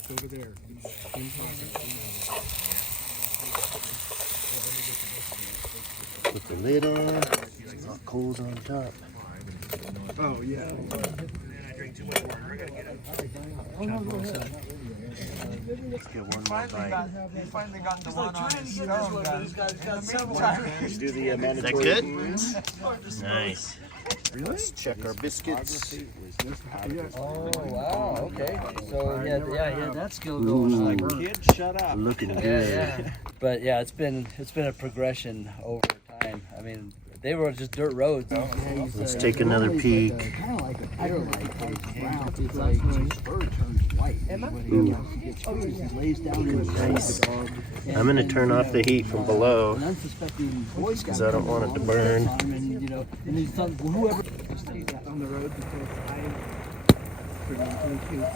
It's over there. Put the lid on. Hot coals on top. Oh, yeah. Let's get one more bite. He finally got the one on his stone gun. Let's do the mandatory. Is that good? Nice. Let's check our biscuits. Oh wow, okay. So yeah, that skill goes like kid, shut up. Looking good. Yeah. But yeah, it's been a progression over time. I mean, they were just dirt roads. Let's take another peek. Kind of like a brown. It's like when bird turns white. Lays down Nice. I'm gonna turn off the heat from below because I don't want it to burn. Whoever stays out on the road because pretty cute.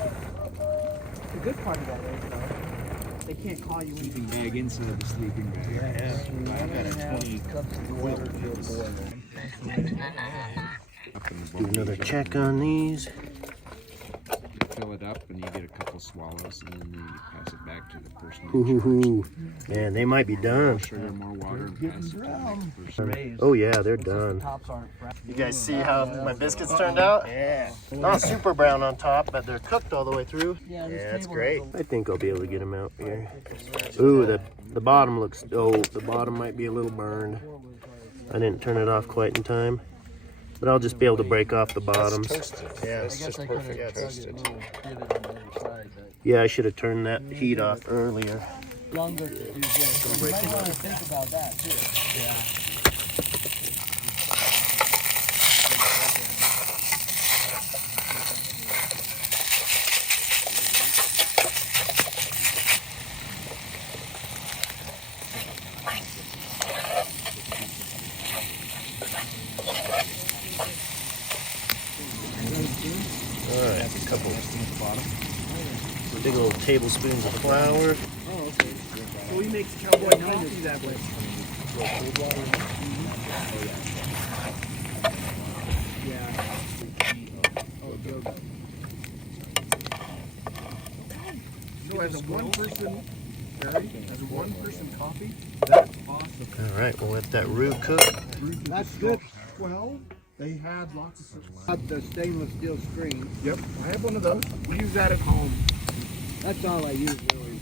The good part of that is though, they can't call you sleeping bag instead of the sleeping bag. Yeah. I got a 20 cups of water. Do another check on these. Fill it up and you get a couple swallows and then you pass it back to the person. Ooh, man, they might be done. Sugar, more water, and pass it to the next person. Oh yeah, they're done. You guys see how my biscuits turned out? Yeah. Not super brown on top, but they're cooked all the way through. Yeah, that's great. I think I'll be able to get them out here. Ooh, the bottom looks, the bottom might be a little burned. I didn't turn it off quite in time. But I'll just be able to break off the bottoms. Yeah, it's just perfect. Yeah, toasted. Yeah, I should have turned that heat off earlier. Longer to do this. You might want to think about that too. Yeah. Alright, a couple big old tablespoons of flour. Oh, okay. So he makes cowboy coffee that way. Yeah. Oh, good. So as a one-person, Barry, as a one-person coffee, that's awesome. Alright, we'll let that roux cook. That's good. Well, they had lots of the stainless steel screen. Yep, I have one of those. We use that at home. That's all I use really.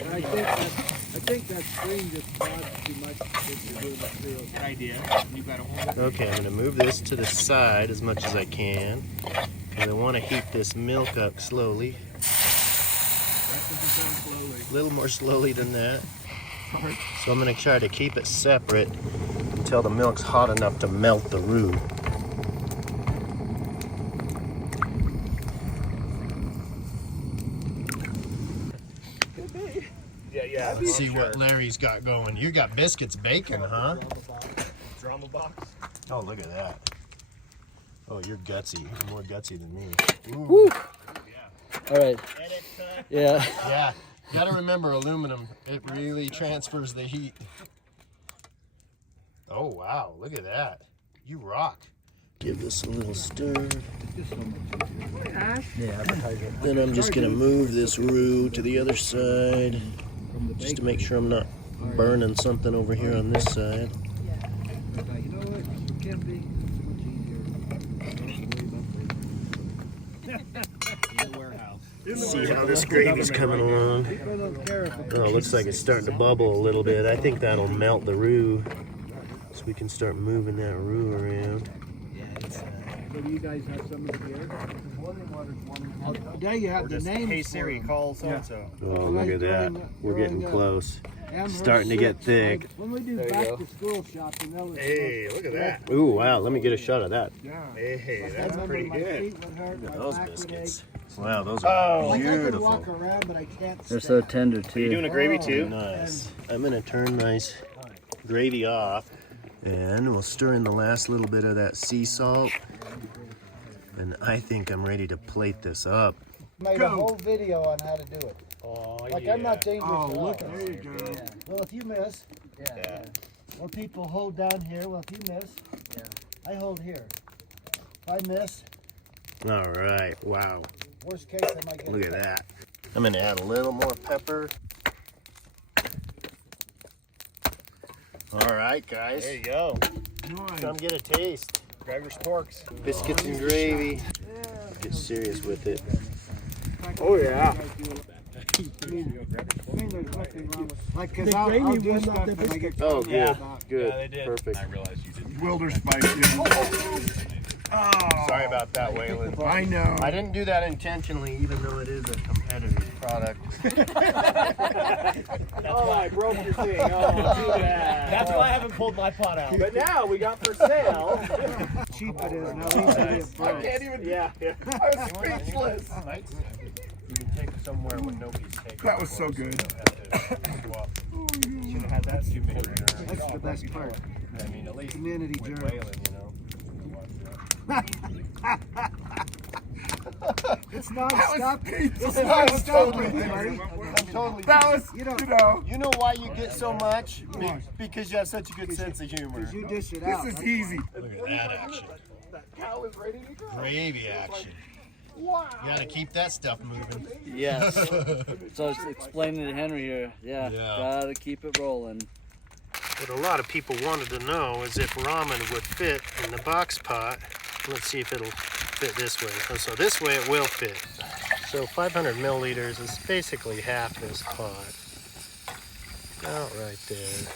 And I think that screen just costs too much to do material. Good idea. You gotta hold it. Okay, I'm gonna move this to the side as much as I can. Because I want to heat this milk up slowly. A little more slowly than that. So I'm gonna try to keep it separate until the milk's hot enough to melt the roux. Yeah. Let's see what Larry's got going. You got biscuits baking, huh? Drama box. Oh, look at that. Oh, you're gutsy. You're more gutsy than me. Woo. All right. Yeah. Yeah. Gotta remember aluminum. It really transfers the heat. Oh, wow. Look at that. You rock. Give this a little stir. Yeah. Then I'm just gonna move this roux to the other side. Just to make sure I'm not burning something over here on this side. See how this gravy's coming along. Oh, it looks like it's starting to bubble a little bit. I think that'll melt the roux. So we can start moving that roux around. So do you guys have some of the beer? There you have the name. Hey Siri, call so-and-so. Oh, look at that. We're getting close. Starting to get thick. When we do back to school shopping, that was Hey, look at that. Ooh, wow. Let me get a shot of that. yeah. Hey, that's pretty good. Look at those biscuits. Wow, those are Like I could walk beautiful. around, but I can't. They're so tender You too. doing a gravy too? Nice. I'm going to turn my gravy off. And we'll stir in the last little bit of that sea salt. And I think I'm ready to plate this up. Made a whole video on how to do it. Oh, Like I'm not dangerous Oh, at all. look, there you go. Yeah. Well, if you miss, or people hold down here. Well, if you miss, I hold here. If I miss, All right. Wow. worst case, I might get Look it. at that. I'm gonna add a little more pepper. All right, guys. There you go. Nice. Come get a taste. Gregor's Porks. Biscuits and gravy. Get serious with it. Oh yeah. Like, cause I'll do stuff and I get Oh, good. Yeah. Good. Yeah, they did. Perfect. I realized you didn't. Wilder spice. Oh, Sorry about that, Waylon. I know. I didn't do that intentionally, even though it is a competitor's product. Oh, I broke your thing. Oh, too bad. That's why I haven't pulled my pot out. But now we got for sale. cheap it is and how easy it is. I can't even. Yeah. I was speechless. You can take somewhere when nobody's taking. That was so good. Should have had that stupid. That's the best part. I mean, at least Community with journey. Waylon, you know. It's non-stop. It's That was totally buddy. Totally. That was, You know why you get so much? Because you have such a good sense of humor. You dish it out. This is easy. Look at that action. That cow is ready to go. Gravy action. Wow. You gotta keep that stuff moving. Yes. So it's explaining to Henry here. Yeah. Gotta keep it rolling. What a lot of people wanted to know is if ramen would fit in the box pot. Let's see if it'll fit this way. So this way it will fit. So 500 milliliters is basically half this pot. Out right there.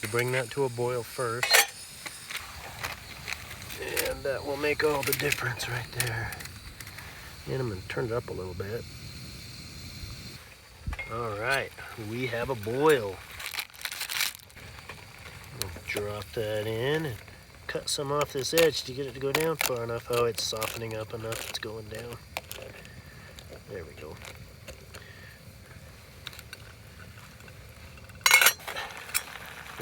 You bring that to a boil first. And that will make all the difference right there. And I'm gonna turn it up a little bit. All right, we have a boil. We'll drop that in and cut some off this edge to get it to go down far enough. Oh, it's softening up enough, it's going down. There we go.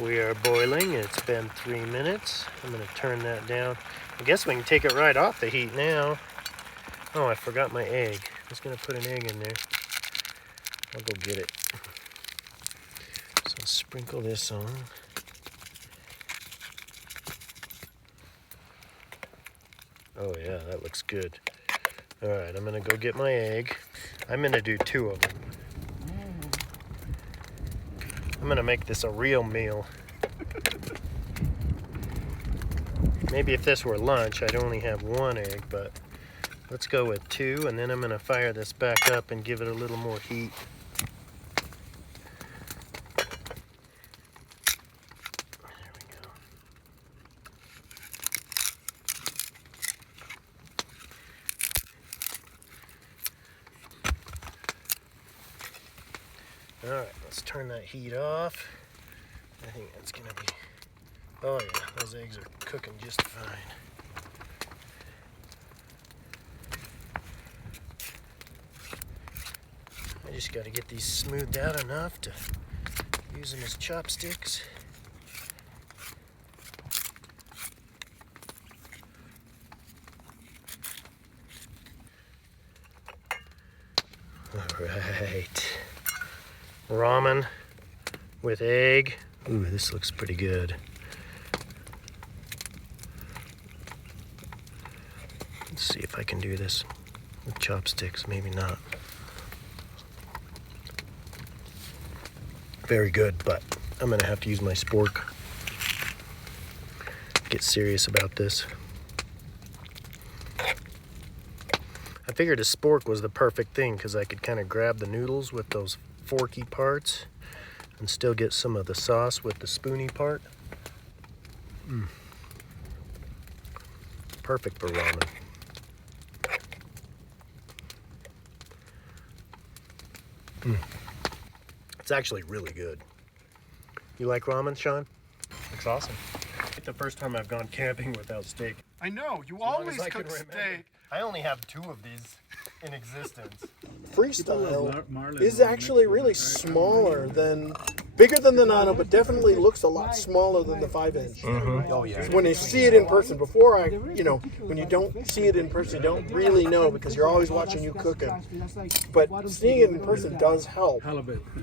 We are boiling, it's been 3 minutes. I'm gonna turn that down. I guess we can take it right off the heat now. Oh, I forgot my egg. I was gonna put an egg in there. I'll go get it. So sprinkle this on. Oh yeah, that looks good. All right, I'm gonna go get my egg. I'm gonna do 2 of them. I'm gonna make this a real meal. Maybe if this were lunch, I'd only have 1 egg, but let's go with 2, and then I'm gonna fire this back up and give it a little more heat. There we go. All right, let's turn that heat off. I think that's gonna be, oh yeah, those eggs are cooking just fine. I just gotta get these smoothed out enough to use them as chopsticks. All right. Ramen with egg. Ooh, this looks pretty good. Let's see if I can do this with chopsticks. Maybe not. Very good, but I'm gonna have to use my spork. Get serious about this. I figured a spork was the perfect thing because I could kind of grab the noodles with those forky parts and still get some of the sauce with the spoony part. Perfect for ramen. It's actually really good. You like ramen, Sean? Looks awesome. It's the first time I've gone camping without steak. I know. You long always as I can cook remember. steak. I only have 2 of these in existence. Freestyle is actually really smaller than, bigger than the Nano, but definitely looks a lot smaller than the 5-inch. Oh yeah. When you see it in person, before when you don't see it in person, you don't really know because you're always watching you cooking. But seeing it in person does help.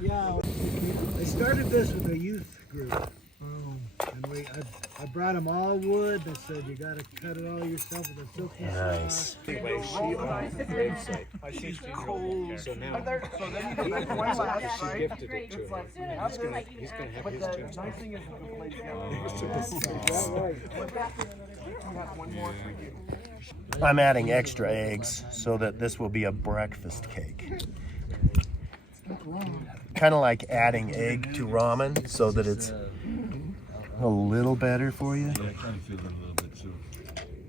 Yeah, I started this with a youth group. And I brought them all wood. They said you got to cut it all yourself with a silky Nice. Anyway, she owns the gravesite. She's cold. So now she gifted it to him. He's gonna have his tombstone. I'm adding extra eggs so that this will be a breakfast cake. Kind of like adding egg to ramen so that it's a little better for you. Yeah, I kind of feel that a little bit too.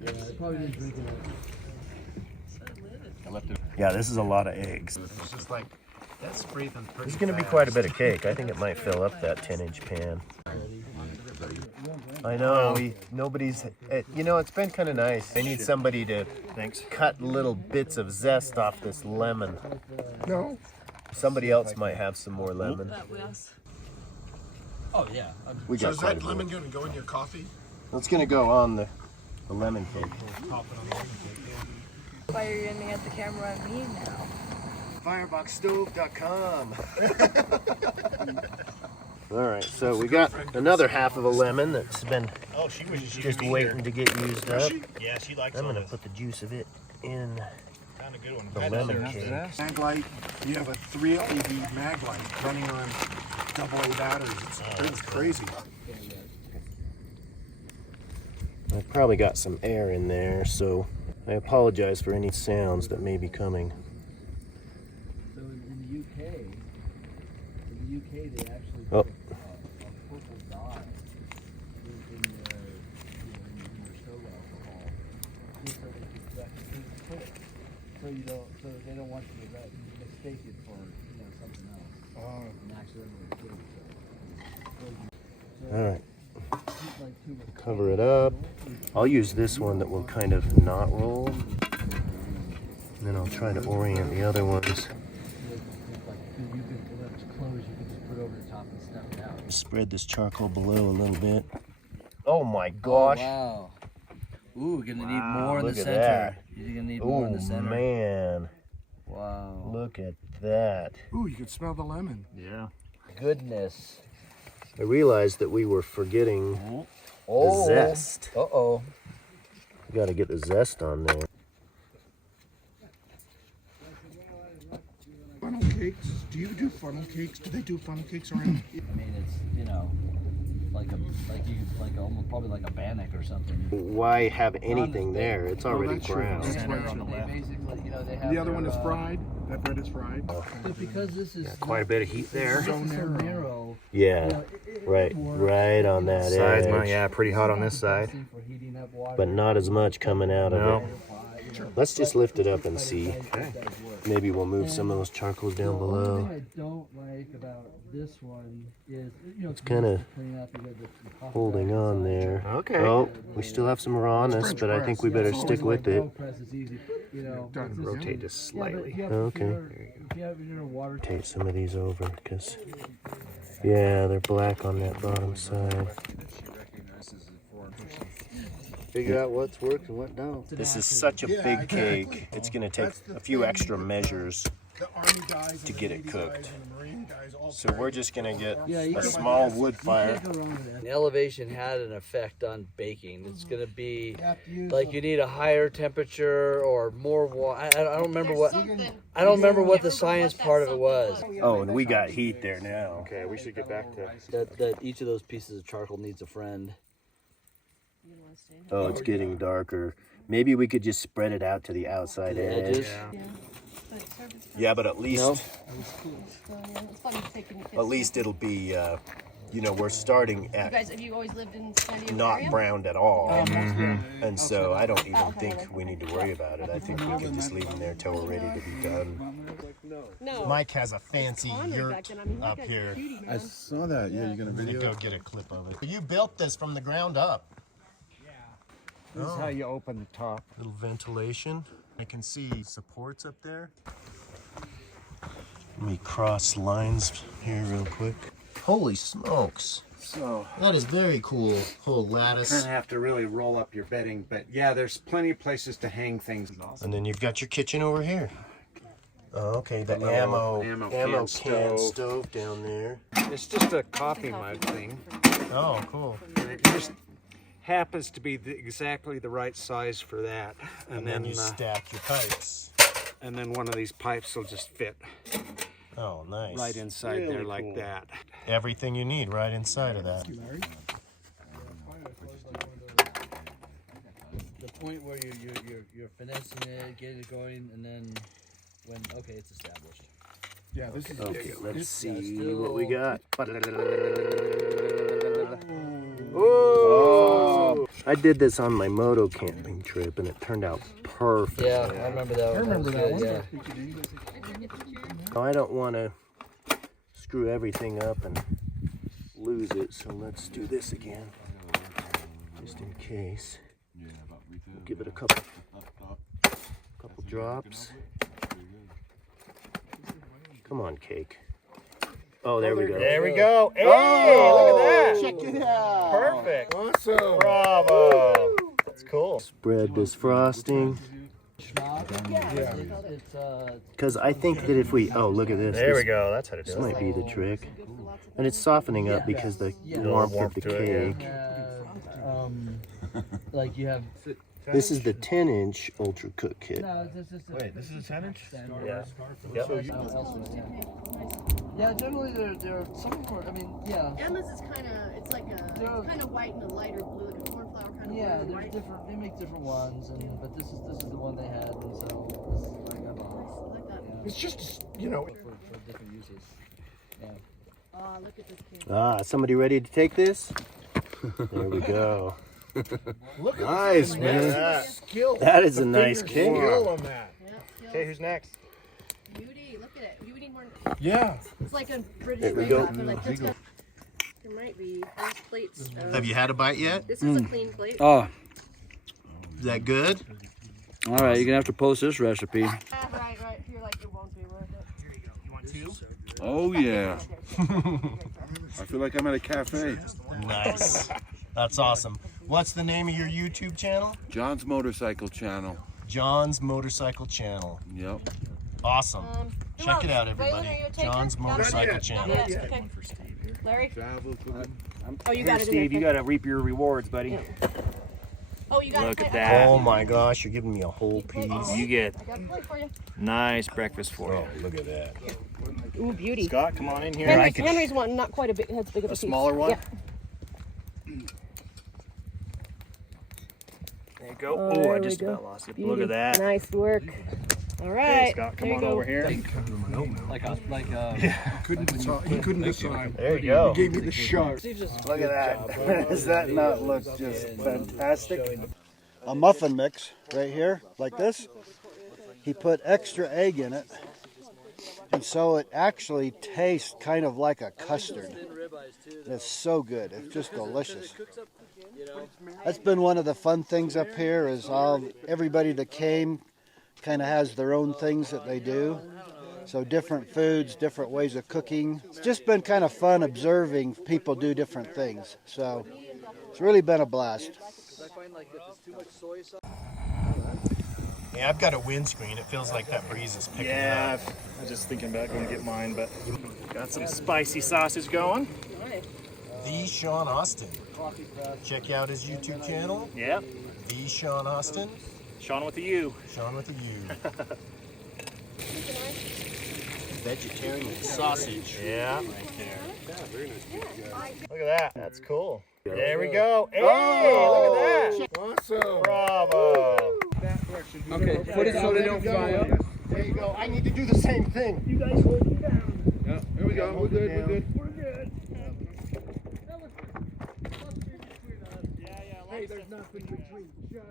Yeah, I probably didn't drink enough. Yeah, this is a lot of eggs. It's just like, that's breathing pretty There's going to be quite a bit of cake. I think it might fill up that 10-inch pan. I know, nobody's, you know, it's been kind of nice. I need somebody to cut little bits of zest off this lemon. No. Somebody else might have some more lemon. Oh yeah. We So got is quite that a bit. lemon going to go in your coffee? It's going to go on the lemon cake. Why are you aiming at the camera on me now? Fireboxstove.com. All right, so we got another half of a lemon that's been just waiting to get used up. Yeah, she likes I'm going to put the juice of it in Found a good one. the lemon cake. Mag light. You have a 3 LED mag light running on AA batteries. It's crazy. I've probably got some air in there, so I apologize for any sounds that may be coming. So in the UK, they actually Oh. put a purple dye in their stove alcohol, just so they can keep it cool. So they don't want you to mistake it for something else and accidentally kill it. All right, cover it up. I'll use this one that will kind of not roll. And then I'll try to orient the other ones. Spread this charcoal below a little bit. Oh my gosh. Oh, wow. Ooh, we're gonna need more in the Look at center. that. You're gonna need more in the center. Man. Wow. Look at that. Ooh, you can smell the lemon. Yeah. Goodness. I realized that we were forgetting the zest. Uh-oh. We got to get the zest on there. Funnel cakes. Do you do funnel cakes? Do they do funnel cakes around? I mean, it's almost probably like a bannock or something. Why have anything there? It's already that's true. brown. That's Center right. on the left. Basically, they have The other one their, is fried. That bread is fried. But because this is Quite a bit of heat there. So so narrow. narrow, Yeah, right on that edge. Yeah, pretty hot on this side. for heating up water. But not as much coming out of it. Let's just lift it up and see. Maybe we'll move some of those charcoals down The below. only thing I don't like about this one is, It's kind of holding on there. Okay. Oh, we still have some rawness, but I think we better stick with it. Rotate just slightly. Okay. Rotate some of these over, because, yeah, they're black on that bottom side. Figure out what's worked and what don't. This is such a big cake. It's going to take a few extra measures The army guys to and get the it Navy cooked. guys and the Marine guys all So we're just going to get you a can- small wood fire. The elevation had an effect on baking. It's going to be like you need a higher temperature or more water. I don't remember what the science part of it was. Oh, and we got heat there now. Okay, we should get back to. That each of those pieces of charcoal needs a friend. Oh, it's getting darker. Maybe we could just spread it out to the outside The edge. edges. Yeah, but at least At it'll be, we're starting at have you always lived in San Diego not area? browned at all. And so I don't even think we need to worry about it. I think we can just leave them there till we're ready to be done. No. Mike has a fancy Ponder yurt back then. I mean, he's up like a here. cutie, man. Saw that. Yeah, you're gonna I'm gonna video go it? get a clip of it. You built this from the ground up. This is how you open the top. Little ventilation. I can see supports up there. Let me cross lines here real quick. Holy smokes. So That is very cool. Whole kind lattice. of have to really roll up your bedding, but yeah, there's plenty of places to hang things. And then you've got your kitchen over here. Oh, okay, the little ammo can can stove down there. It's just a coffee mug thing. Oh, cool. And it just happens to be exactly the right size for that. And then you stack your pipes. And then one of these pipes will just fit Oh, nice. right inside there like that. Everything you need right inside of that. The point where you're finessing it, getting it going, and then when it's established. Yeah, this is Okay, let's see still- what we got. Oh! I did this on my Moto-Camping trip, and it turned out perfect. Yeah, I remember that one. I remember that one. Yeah. I don't want to screw everything up and lose it, so let's do this again, just in case. We'll give it a couple drops. Come on, cake. Oh, there we go. There we go. Hey, look at that. Check it out. Perfect. Awesome. Bravo. That's cool. Spread this frosting. Because I think that if we, look at this. There we go. That's how to do This it. might be the trick. And it's softening up because the warmth of the to it, cake. Like you have. This is the 10-inch Ultra Cook Kit. No, Wait, this is a 10-inch? Yeah. Yeah, generally they're some of them. I mean, yeah. Amaze is it's like a kind of white and a lighter blue, like a cornflower kind of blue. Yeah, and there's white. different. They make different ones, but this is the one they had, and so this is I like that. It's just, you know. for different uses. Yeah. Oh, look at this kid. Somebody ready to take this? There we go. Look at Nice, man. that skill. That is a nice Finger cake. skill on that. Yeah, Okay, who's next? Beauty, look at it. You need more. Yeah. It's like a British There we way go. of like this guy. There might be those plates. Have you had a bite yet? This is a clean plate. Oh, Is that good? all right. You're gonna have to post this recipe. Right. If you're like, it won't be worth it. Here you go. You want two? Oh, yeah. I feel like I'm at a cafe. Nice. That's awesome. What's the name of your YouTube channel? John's Motorcycle Channel. John's Motorcycle Channel. Yep. Awesome. Who Check else? it out, Waylon, everybody. are you a taker? John's Motorcycle Channel. Not yet. Okay. Larry? Oh, you Here, got it. Steve, you got to reap your rewards, buddy. Oh, you got Look it. at that. Oh my gosh, you're giving me a whole piece. You get I got a plate for you. nice breakfast for you. Oh, look at that. Ooh, beauty. Scott, come on in here. Henry's one, not quite a big, has big of a piece. smaller one? Yeah. There you go. Oh, Oh, I there just we go. about lost it. Beauty. Look at that. Nice work. All right. Hey, Scott, come there on you go. over here. He couldn't decide. There you go. Gave me the shark. Look at that. Does that not look just fantastic? A muffin mix right here, like this. He put extra egg in it, and so it actually tastes kind of like a custard. It's so good. It's just delicious. That's been one of the fun things up here is everybody that came kind of has their own things that they do. So different foods, different ways of cooking. It's just been kind of fun observing people do different things. So it's really been a blast. Yeah, I've got a windscreen. It feels like that breeze is picking up. I was just thinking about going to get mine, but got some spicy sausage going. The Sean Austin. Check out his YouTube channel. Yeah, The Sean Austin. Sean with the U. Sean with a U. Vegetarian sausage. Yeah. Look at that. That's cool. There we go. Hey, look at that. Awesome. Bravo. Okay, put it so they don't fly up. There you go. I need to do the same thing. You guys hold me down. Yeah, here we go. We're good. We're good. We're good. Hey, there's nothing between. Just